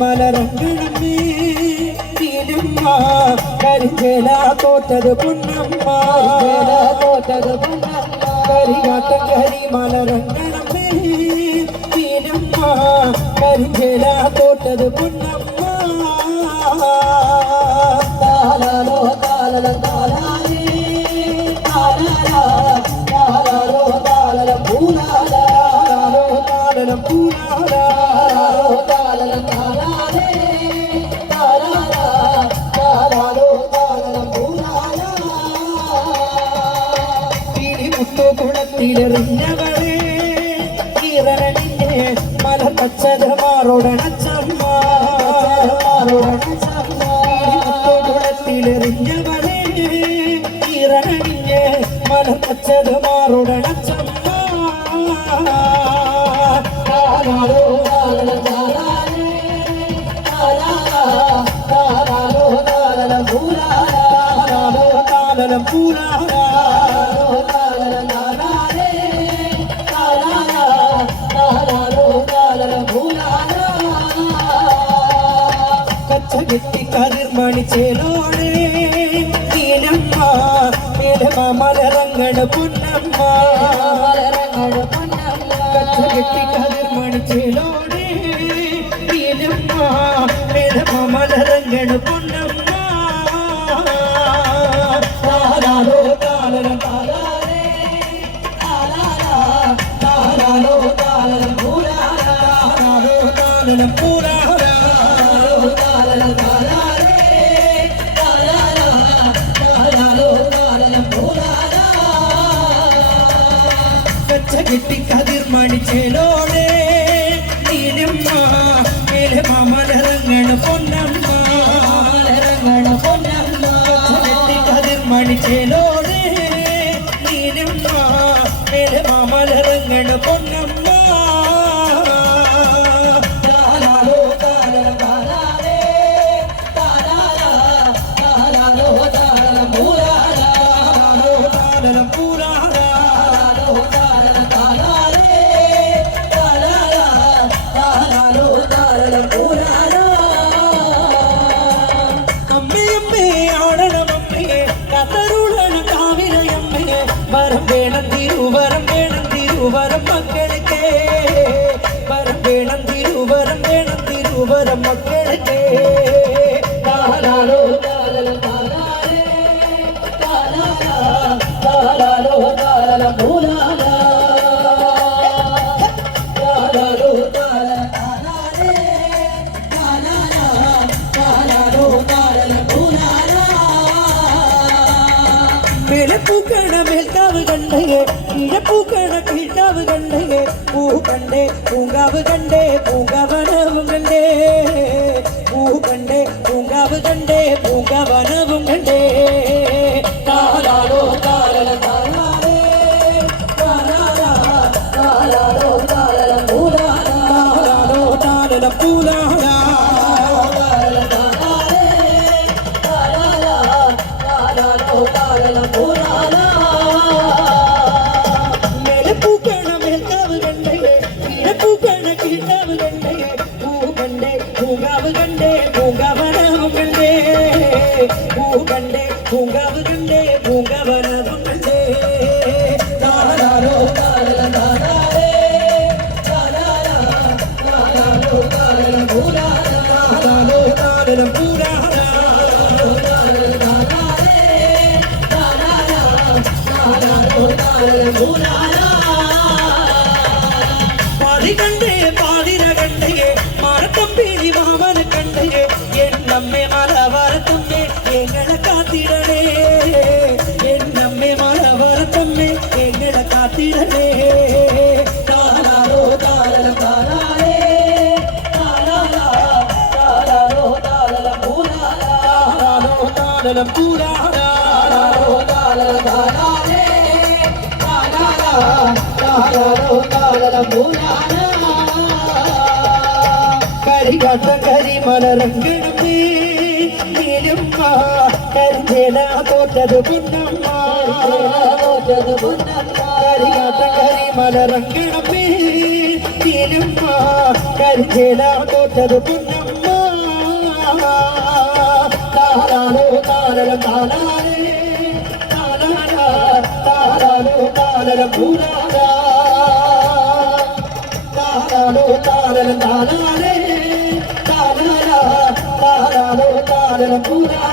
കരിമലരങ്കണമേ നീലമ്മ കരിഞ്ചേല തോറ്റത് പൊന്നമ്മ തോറ്റത് പൊന്നമ്മ കരികാട്ട കരിമലരങ്കണമേ നീലമ്മ കരിഞ്ചേല തോറ്റത് പൊന്നമ്മ താലാലോ താലല താലാലേ താലാലാ താലാലോ താലല പൂലാലാ താലല പൂലാലാ താലല താലാലേ താലാലാ താലാലോ താലല പൂലാലാ പിടിമുട്ടുകുളത്തിലെറിഞ്ഞവളേ കിരണനിന്നെ മലർപ്പച്ചത് മാറോടണച്ചമ്മ പിടിമുട്ടുകുളത്തിലെറിഞ്ഞവളേ കിരണനിന്നെ മലർപ്പച്ചത് മാറോടണച്ചമ്മ താലാലോ താലല താലാലേ താലാലാ താലാലോ താലല പൂലാലാ താലല പൂലാലാ താലല താലാലേ താലാലാ താലാലോ താലല പൂലാലാ കച്ചകെട്ടി കതിർമണി ചേലോണേ നീലമ്മ മേലമ മലരങ്ങട് പൊന്നമ്മ മലരങ്ങട് പൊന്നമ്മ കച്ചകെട്ടി കതിർമണി ചേലോണേ നീലമ്മ മേലമ മലരങ്ങട് പൊന്നമ്മ താലാലോ താലല താലാലേ താലാലാ താലാലോ താലല പൂലാലാ താലല പൂലാലാ താലല താലാലേ താലാലാ താലാലോ താലല പൂലാലാ കച്ചകെട്ടി കതിർമണി ചേലോണേ നീലമ്മ മേലമ മലരങ്ങട് പൊന്നമ്മ മലരങ്ങട് പൊന്നമ്മ കച്ചകെട്ടി കതിർമണി ചേലോണേ നീലമ്മ മേലമ മലരങ്ങട് പൊന്നമ്മ താലാലോ താലല താലാലേ താലാലാ താലാലോ താലല പൂലാലാ താലല പൂലാലാ താലല താലാലേ താലാലാ താലാലോ താലല പൂലാലാ അമ്മയമ്മേ ആടണമമ്മേ കതറുളണ കാവിലയമ്മേ വരം വേണം തിരുവരം മക്കൾക്ക് വരം വേണം തിരുവരം മക്കൾക്ക് താലാലോ താലല താലാലേ താലാലാ താലാലോ താലല പൂലാലാ താലാലോ താലല താലാലേ താലാലാ താലാലോ താലല പൂലാലാ മേലപ്പൂക്കണ മേൽക്കാവ് കണ്ടേ കിഴപ്പൂക്കണ കീഴ്ക്കാവ് കണ്ടേ പൂ കണ്ടേ പൂങ്കാവ് കണ്ടേ പൂങ്കവനവും കണ്ടേ പൂ കണ്ടേ പൂങ്കാവ് കണ്ടേ പൂങ്കവനവും കണ്ടേ താലാലോ താലല താലാലേ താലാലാ താലാലോ താലല പൂലാലാ താലല പൂലാലാ താലല താലാലേ താലാലാ താലാലോ താലല പൂലാലാ മേലപ്പൂക്കണ മേൽക്കാവ് കണ്ടേ കിഴപ്പൂക്കണ കീഴ്ക്കാവ് കണ്ടേ പൂ കണ്ടേ പൂങ്കാവ് കണ്ടേ പൂങ്കവനവും കണ്ടേ പൂ കണ്ടേ പൂങ്കാവ് കണ്ടേ പൂങ്കവനവും കണ്ടേ താലാലോ താലല താലാലേ താലാലാ താലാലോ താലല പൂലാലാ താലല പൂലാലാ താലല താലാലേ താലാലാ താലാലോ താലല പൂലാലാ പാതി കണ്ടേ പാതിര കണ്ടേ മരത്തമ്പേരി മാമന കണ്ടേ എന്നമ്മേ മലവരത്തമ്മേ എങ്ങളെ കാത്തിടണേ എന്നമ്മേ മലവരത്തമ്മേ എങ്ങളെ കാത്തിടണേ താലാലോ താലല താലാലേ താലാലാ താലാലോ താലല പൂലാലാ താലല പൂലാലാ താലല താലാലേ താലാലാ താലാലോ താലല പൂലാലാ കരികാട്ട കരിമലരങ്കണമേ നീലമ്മ കരിഞ്ചേല തോറ്റത് പൊന്നമ്മ കരികാട്ട കരിമലരങ്കണമേ നീലമ്മ കരിഞ്ചേല തോറ്റത് പൊന്നമ്മ താലരം താലാലേ താലാലാ താലാലോ താലരം പൂരാലാ താലാലോ താലരം താലാലേ താലാലാ താലാലോ താലരം പൂരാ